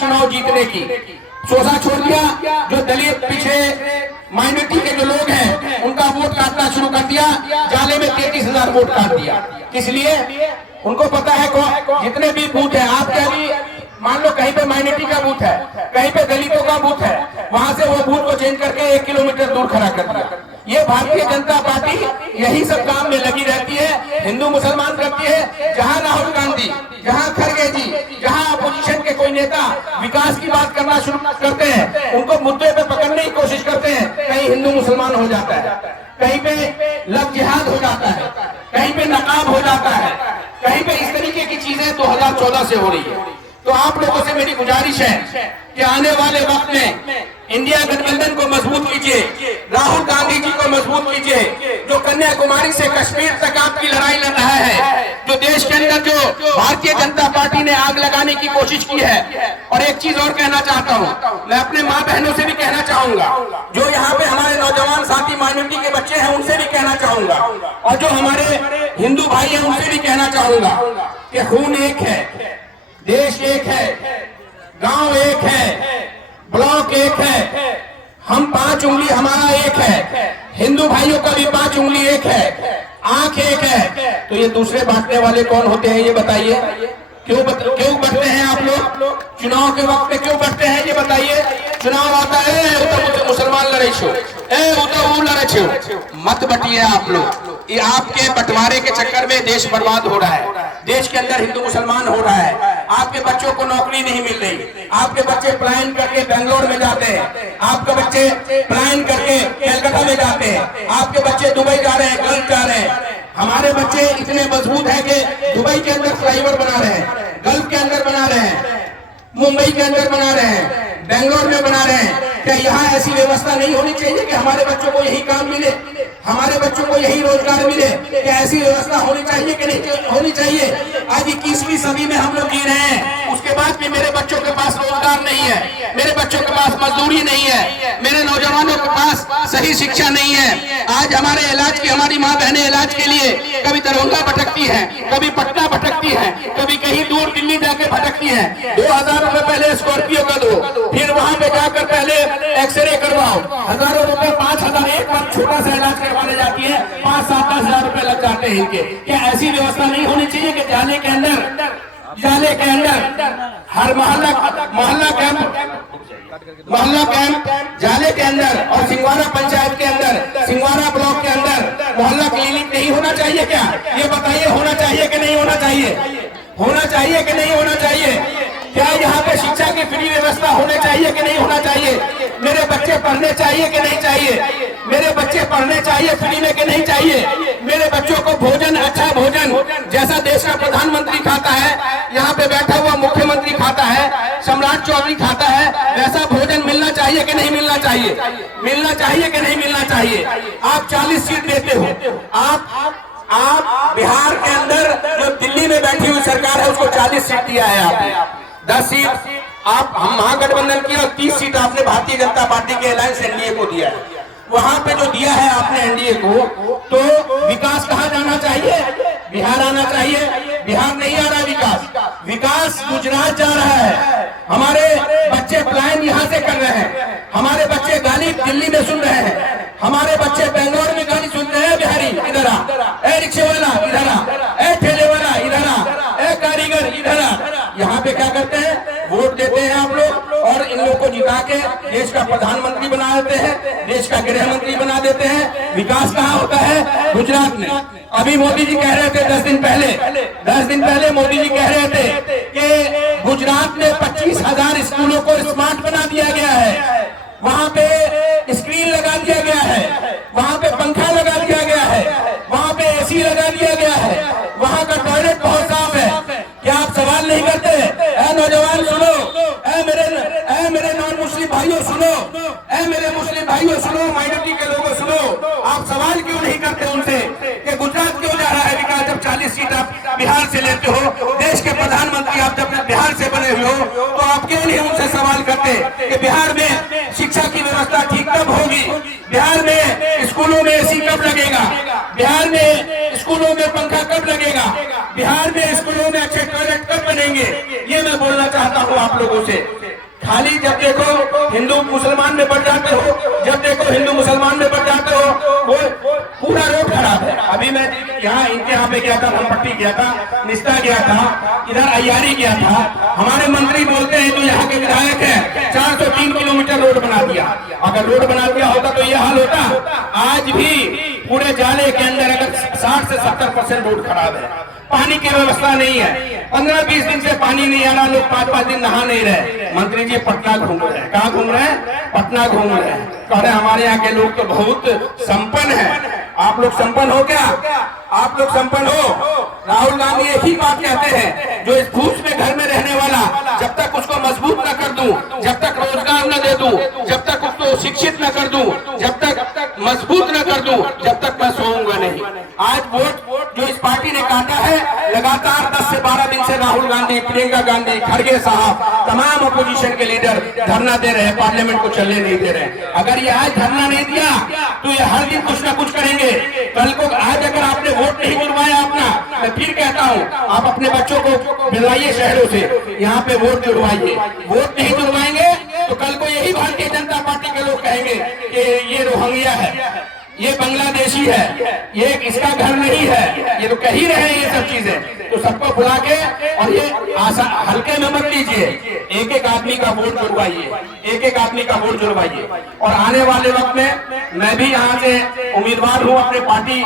चुनाव जीतने की, सोचा छोड़ दिया। जो दलित पिछड़े माइनॉरिटी के जो लोग हैं उनका वोट काटना शुरू कर दिया, जाले में 33,000 वोट काट दिया। किस लिए? उनको पता है जितने भी बूथ है, आपके अभी मान लो कहीं पे माइनॉरिटी का बूथ है, कहीं पे दलितों का बूथ है, वहां से वो बूथ को चेंज करके 1 किलोमीटर दूर खड़ा कर दिया। ये भारतीय जनता पार्टी यही सब काम में लगी रहती है, हिंदू मुसलमान करती है। जहां राहुल गांधी, जहां खड़गे जी, जहां अपोजिशन के कोई नेता विकास की बात करना शुरू करते हैं, उनको मुद्दे पे पकड़ने की कोशिश करते हैं, कहीं हिंदू मुसलमान हो जाता है, कहीं पे लव जिहाद हो जाता है, कहीं पे नकाब हो जाता है, कहीं पे इस तरीके की चीजें 2014 से हो रही है। तो आप लोगों से मेरी गुजारिश है कि आने वाले वक्त में इंडिया गठबंधन को मजबूत कीजिए, राहुल गांधी जी को मजबूत कीजिए, जो कन्याकुमारी से कश्मीर तक आपकी लड़ाई लड़ रहा है, जो देश के अंदर जो भारतीय जनता पार्टी ने आग लगाने की कोशिश की है। और एक चीज और कहना चाहता हूँ, मैं अपने माँ बहनों से भी कहना चाहूंगा, जो यहाँ पे हमारे नौजवान साथी माइनॉरिटी के बच्चे हैं उनसे भी कहना चाहूंगा, और जो हमारे हिंदू भाई हैं उनसे भी कहना चाहूंगा कि खून एक है, देश एक है, गांव एक है, ब्लॉक एक है, हम 5 उंगली हमारा एक है, हिंदू भाइयों का भी 5 उंगली एक है, आंख एक है। तो ये दूसरे बांटने वाले कौन होते हैं ये बताइए? क्यों बढ़ते हैं आप लोग? चुनाव के वक्त में क्यों बढ़ते हैं ये बताइए? चुनाव आता है तो मुसलमान लड़े छो, वो लड़े छो, मत बटिए आप लोग। ये आपके बंटवारे के चक्कर में देश बर्बाद हो रहा है, देश के अंदर हिंदू मुसलमान हो रहा है। आपके बच्चों को नौकरी नहीं मिल रही, आपके बच्चे पलायन करके बेंगलोर में जाते हैं, आपके बच्चे पलायन करके कलकत्ता में जाते हैं, आपके बच्चे दुबई जा रहे हैं, गल्फ जा रहे हैं। हमारे बच्चे इतने मजबूत हैं कि दुबई के अंदर फ्लाईओवर बना रहे हैं, गल्फ के अंदर बना रहे हैं, मुंबई के अंदर बना रहे हैं, बेंगलोर में बना रहे हैं। क्या यहाँ ऐसी व्यवस्था नहीं होनी चाहिए कि हमारे बच्चों को यही काम मिले, हमारे बच्चों को यही रोजगार मिले? क्या ऐसी व्यवस्था होनी चाहिए कि नहीं होनी चाहिए? आज 21वीं सदी में हम लोग जी रहे हैं, उसके बाद भी मेरे बच्चों के पास रोजगार नहीं है, मेरे बच्चों के पास मजदूरी नहीं है, मेरे नौजवानों के पास सही शिक्षा नहीं है। आज हमारे इलाज की, हमारी माँ बहनें इलाज के लिए कभी दरभंगा भटकती है, कभी पटना भटकती है, कभी कहीं दूर दिल्ली जाके भटकती है। 2,000 रुपए पहले स्कॉर्पियो का दो, फिर वहां पे जाकर पहले एक्सरे करवाओ, हजारों रुपए, 5,000 एक बार छोटा सा इलाज करवाने जाती है, 5-7 हजार रुपए लग जाते हैं इनके। क्या ऐसी व्यवस्था नहीं होनी चाहिए कि जाले के अंदर हर मोहल्ला कैंप जाले के अंदर, और सिंगवारा पंचायत के अंदर, सिंगवारा ब्लॉक के अंदर मोहल्ला क्लिनिक नहीं होना चाहिए? क्या ये बताइए, होना चाहिए कि नहीं होना चाहिए? होना चाहिए कि नहीं होना चाहिए? क्या यहाँ पे शिक्षा की फ्री व्यवस्था होने चाहिए कि नहीं होना चाहिए? मेरे बच्चे पढ़ने चाहिए कि नहीं चाहिए? मेरे बच्चे पढ़ने चाहिए फ्री में कि नहीं चाहिए? मेरे बच्चों को भोजन, अच्छा भोजन जैसा देश का प्रधानमंत्री खाता है, यहाँ पे बैठा हुआ मुख्यमंत्री खाता है, सम्राट चौधरी खाता है, वैसा भोजन मिलना चाहिए कि नहीं मिलना चाहिए? मिलना चाहिए कि नहीं मिलना चाहिए? आप 40 सीट देते हो, आप बिहार के अंदर जो दिल्ली में बैठी हुई सरकार है उसको 40 सीट दिया है आपने, 10 सीट आप हम महागठबंधन की, और 30 सीट आपने भारतीय जनता पार्टी के अलायंस एनडीए को दिया है। वहां पे जो दिया है आपने एनडीए को, तो विकास कहाँ जाना चाहिए? बिहार आना चाहिए। बिहार नहीं आ रहा विकास, विकास गुजरात जा रहा है। हमारे बच्चे पलायन यहाँ से कर रहे हैं, हमारे बच्चे गाली दिल्ली में सुन रहे हैं, हमारे बच्चे बेंगलोर में गाली सुन रहे हैं। बिहारी इधर आ, ए रिक्शे वाला इधर आ, ए ठेले वाला इधर आ, ए कारीगर इधर आ। यहाँ पे क्या करते हैं? वोट देते हैं आप लोग, और इन लोगों को जिता के देश का प्रधानमंत्री बना देते हैं, देश का गृह मंत्री बना देते हैं। विकास कहाँ होता है? गुजरात में। अभी मोदी जी कह रहे थे 10 दिन पहले मोदी जी कह रहे थे कि गुजरात में 25,000 स्कूलों को स्मार्ट बना दिया गया है, वहां पे स्क्रीन लगा दिया गया है, वहां पे पंखा लगा दिया गया है, वहां पे एसी लगा दिया गया है, वहां का टॉयलेट बहुत साफ है। क्या आप सवाल नहीं करते? नौजवान सुनो, मेरे नॉन मुस्लिम भाइयों सुनो, मेरे मुस्लिम भाइयों सुनो, माइनॉरिटी के लोगों सुनो, आप सवाल क्यों नहीं करते उनसे कि गुजरात क्यों जा रहा है विकास? जब 40 सीट आप बिहार से लेते हो, देश के प्रधानमंत्री आप जब बिहार से बने हुए हो, तो आप क्यों नहीं उनसे सवाल करते कि बिहार में शिक्षा की व्यवस्था ठीक कब होगी? बिहार में स्कूलों में एसी कब लगेगा? बिहार में स्कूलों में पंखा कब लगेगा? बिहार में स्कूलों में अच्छे टॉयलेट कब बनेंगे? ये मैं बोलना चाहता हूँ आप लोगों से। खाली जब देखो हिंदू मुसलमान में बढ़ जाते हो, जब देखो हिंदू मुसलमान में बढ़ जाते हो, वो पूरा रोड खराब है। अभी मैं यहाँ इनके यहाँ पे गया था, धनपट्टी गया था, निस्ता गया था, इधर अयारी गया था। हमारे मंत्री बोलते हैं जो यहाँ के विधायक है 403 किलोमीटर रोड बना दिया। अगर रोड बना दिया होता तो ये हाल होता। आज भी पूरे जाले के अंदर अगर 60 से 70% रोड खराब है, पानी की व्यवस्था नहीं है, 15-20 दिन से पानी नहीं आ रहा, लोग 5-5 दिन नहा नहीं रहे। मंत्री जी पटना घूम रहे हैं, कहाँ घूम रहे हैं? पटना घूम रहे हैं। कह रहे हमारे यहाँ के लोग तो बहुत संपन्न है। आप लोग संपन्न हो क्या? आप लोग संपन्न हो? राहुल गांधी एक ही बात कहते हैं, जो इस फूस में घर में रहने वाला, जब तक उसको मजबूत न कर दूं, जब तक रोजगार न दे दूं, जब तक उसको शिक्षित न कर दूं, जब तक मजबूत न कर दूं, जब तक मैं सोऊंगा नहीं। आज वोट जो इस पार्टी ने काटा है, लगातार 10 से 12 दिन से राहुल गांधी, प्रियंका गांधी, खड़गे साहब, तमाम अपोजिशन के लीडर धरना दे रहे हैं, पार्लियामेंट को चलने नहीं दे रहे। अगर ये आज धरना नहीं दिया तो ये हर दिन कुछ ना कुछ करेंगे। कल को आज अगर आपने वोट नहीं जुड़वाया अपना, मैं फिर कहता हूँ आप अपने बच्चों को बुलवाइए शहरों से, यहाँ पे वोट जुड़वाइए। वोट नहीं जुड़वाएंगे तो कल को यही भारतीय जनता पार्टी के लोग कहेंगे कि ये रोहिंग्या है, ये बांग्लादेशी है, ये इसका घर नहीं है, ये तो कह ही रहे हैं ये सब चीजें। तो सबको बुला के, और ये हल्के में मत लीजिए, एक एक आदमी का वोट जुड़वाइए, एक एक आदमी का वोट जुड़वाइए। और आने वाले वक्त में मैं भी यहाँ से उम्मीदवार हूँ अपने पार्टी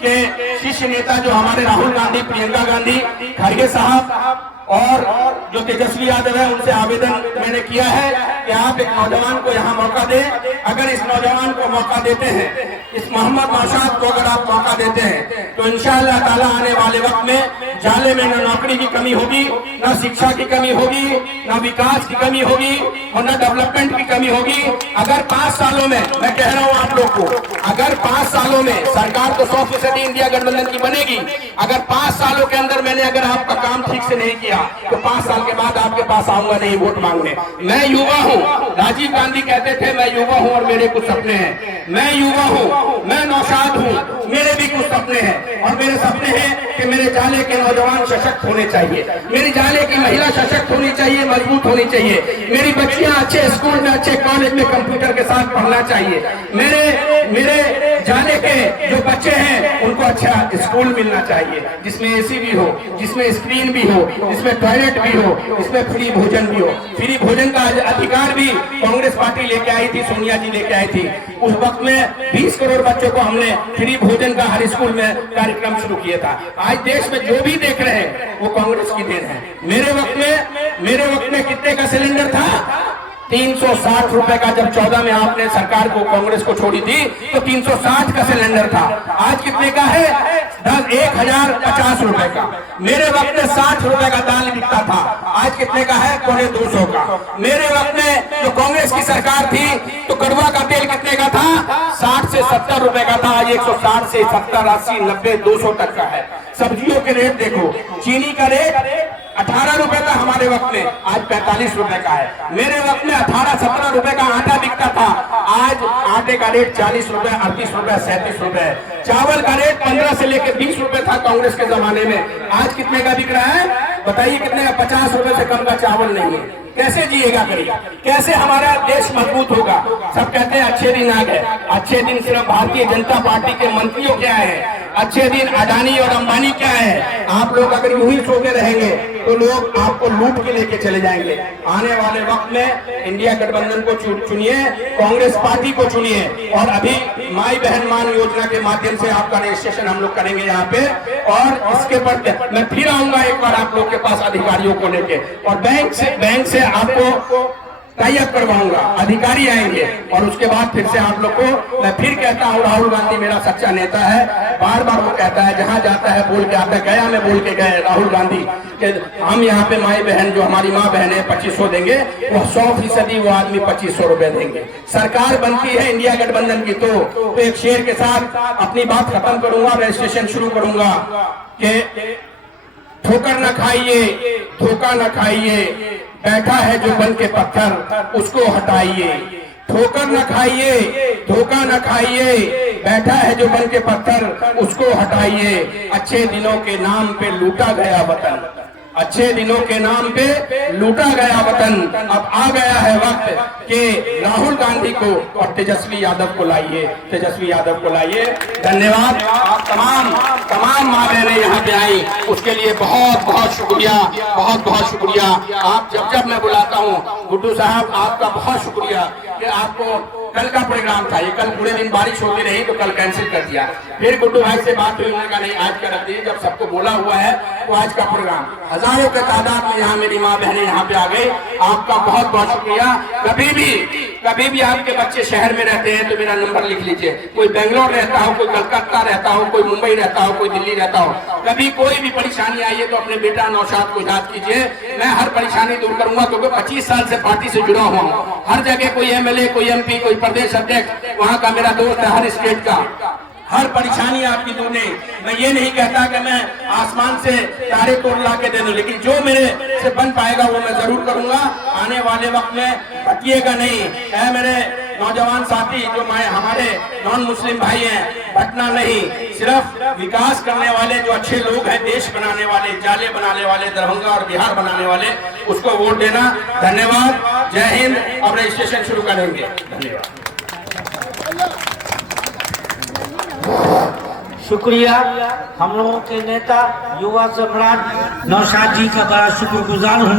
के शीर्ष नेता जो हमारे राहुल गांधी, प्रियंका गांधी, खड़गे साहब और जो तेजस्वी यादव है, उनसे आवेदन मैंने किया है कि आप एक नौजवान को यहाँ मौका दें। अगर इस नौजवान को मौका देते हैं, इस मोहम्मद नौशाद को अगर आप मौका देते हैं, तो इंशाअल्लाह ताला आने वाले वक्त में जाले में न नौकरी की कमी होगी, न शिक्षा की कमी होगी, न विकास की कमी होगी और न डेवलपमेंट की कमी होगी। अगर 5 सालों में, मैं कह रहा हूँ आप लोग को, अगर 5 सालों में सरकार तो 100% इंडिया गठबंधन की बनेगी, अगर 5 सालों के अंदर मैंने अगर आपका काम ठीक से नहीं किया तो 5 साल के बाद आपके पास आऊंगा नहीं वोट मांगने। मैं युवा हूँ, राजीव गांधी कहते थे मैं युवा हूँ और मेरे कुछ सपने हैं। मैं युवा हूँ, मैं नौशाद हूँ, मेरे भी कुछ सपने हैं। और मेरे सपने हैं कि मेरे जाले के नौजवान सशक्त होने चाहिए, मेरी जाले की महिला सशक्त होनी चाहिए, मजबूत होनी चाहिए, मेरी बच्चियां अच्छे स्कूल में, अच्छे कॉलेज में कंप्यूटर के साथ पढ़ना चाहिए, मेरे जाले के जो बच्चे हैं उनको अच्छा स्कूल मिलना चाहिए, जिसमें एसी भी हो, जिसमें स्क्रीन भी हो, जिसमें टॉयलेट भी हो, जिसमें फ्री भोजन भी हो। फ्री भोजन का अधिकार भी कांग्रेस पार्टी लेके आई थी, सोनिया जी लेके आई थी। उस वक्त में 20 करोड़ बच्चों को हमने फ्री भोजन का हर स्कूल में कार्यक्रम शुरू किया था। आज देश में जो भी देख रहे हैं वो कांग्रेस की देन है। मेरे वक्त में कितने का सिलेंडर था? 360 रुपए का। जब 14 में आपने सरकार को, कांग्रेस को छोड़ी थी तो 360 का सिलेंडर था। आज कितने का है? 1050 रुपए का। मेरे वक्त में 60 रुपए का दाल बिकता था, आज कितने का है? 250 का। मेरे वक्त में जो कांग्रेस की सरकार थी तो कड़वा का तेल कितने का था? 60 से 70 रुपए का था, आज 160 से 70, 80, 90, 200 तक का है। सब्जियों के रेट देखो, चीनी का रेट 18 रुपए था हमारे वक्त में, आज 45 रुपए का है। मेरे वक्त में 18-17 रुपए का आटा बिकता था, आज आटे का रेट 40 रुपए, 38 रुपए, 37 रुपए। चावल का रेट 15 से लेकर 20 रुपए था कांग्रेस के जमाने में, आज कितने का बिक रहा है? बताइए कितने का? 50 रुपए से कम का चावल नहीं है। कैसे जिएगा करिए? कैसे हमारा देश मजबूत होगा? सब कहते हैं अच्छे दिन आ गए। अच्छे दिन सिर्फ भारतीय जनता पार्टी के मंत्रियों क्या है, अच्छे दिन अडानी और अंबानी क्या है। आप लोग अगर यूं ही सोते रहेंगे तो लोग आपको लूट के लेके चले जाएंगे। आने वाले वक्त में इंडिया गठबंधन को चुनिए, कांग्रेस पार्टी को चुनिए। और अभी माई बहन मान योजना के माध्यम से आपका रजिस्ट्रेशन हम लोग करेंगे यहाँ पे, और इसके पर मैं फिर आऊंगा एक बार आप लोग के पास अधिकारियों को लेके, और बैंक से आपको टाई अप करवाऊंगा, अधिकारी आएंगे। और उसके बाद फिर से आप लोग को मैं फिर कहता हूँ, राहुल गांधी मेरा सच्चा नेता है। बार बार वो कहता है, जहां जाता है बोल के आता है। गया में बोल के गए राहुल गांधी कि हम यहाँ पे माई बहन, जो हमारी माँ बहन है, 2500 देंगे, वो 100% वो आदमी 2500 रुपए देंगे। सरकार बनती है इंडिया गठबंधन की तो एक शेर के साथ अपनी बात खत्म करूंगा, रजिस्ट्रेशन शुरू करूंगा कि ठोकर न खाइए, धोखा न खाइए, बैठा है जो बन के पत्थर उसको हटाइए। ठोकर न खाइए, धोखा न खाइए, बैठा है जो बन के पत्थर उसको हटाइए। अच्छे दिनों के नाम पे लूटा गया वतन, अच्छे दिनों के नाम पे लूटा गया वतन, अब आ गया है वक्त कि राहुल गांधी को और तेजस्वी यादव को लाइए, तेजस्वी यादव को लाइए। धन्यवाद। आप तमाम माँ बहनें यहाँ पे आई, उसके लिए बहुत बहुत शुक्रिया, बहुत बहुत शुक्रिया। आप जब मैं बुलाता हूँ गुड्डू साहब, आपका बहुत शुक्रिया कि आपको कल का प्रोग्राम था, ये कल पूरे दिन बारिश होती रही तो कल कैंसिल कर दिया। फिर गुड्डू भाई से बात हुई, उन्होंने कहा नहीं आज का रख दिए, जब सबको बोला हुआ है तो आज का प्रोग्राम। हजारों के तादाद में यहाँ मेरी माँ बहनें यहाँ पे आ गई, आपका बहुत बहुत शुक्रिया। कभी भी आपके बच्चे शहर में रहते हैं तो मेरा नंबर लिख लीजिए, कोई बेंगलोर रहता हो, कोई कलकत्ता रहता हो, कोई मुंबई रहता हो, कोई दिल्ली रहता हो, कभी कोई भी परेशानी आई है तो अपने बेटा नौशाद को याद कीजिए, मैं हर परेशानी दूर करूंगा। क्योंकि 25 साल से पार्टी से जुड़ा हुआ हूँ, हर जगह कोई एमएलए, कोई एमपी, कोई प्रदेश अध्यक्ष वहां का मेरा दोस्त है, हर स्टेट का, हर परेशानी आपकी दूर नहीं। मैं ये नहीं कहता कि मैं आसमान से तारे तोड़ ला के दे दूं, लेकिन जो मेरे से बन पाएगा वो मैं जरूर करूंगा। आने वाले वक्त में भटकिएगा नहीं है मेरे नौजवान साथी, जो हमारे नॉन मुस्लिम भाई हैं, भटना नहीं, सिर्फ विकास करने वाले जो अच्छे लोग हैं, देश बनाने वाले, जाले बनाने वाले, दरभंगा और बिहार बनाने वाले, उसको वोट देना। धन्यवाद, जय हिंद। अब रजिस्ट्रेशन शुरू करेंगे। धन्यवाद, शुक्रिया। हम लोगों के नेता युवा सम्राट नौशाद जी का बड़ा शुक्रगुजार हूँ।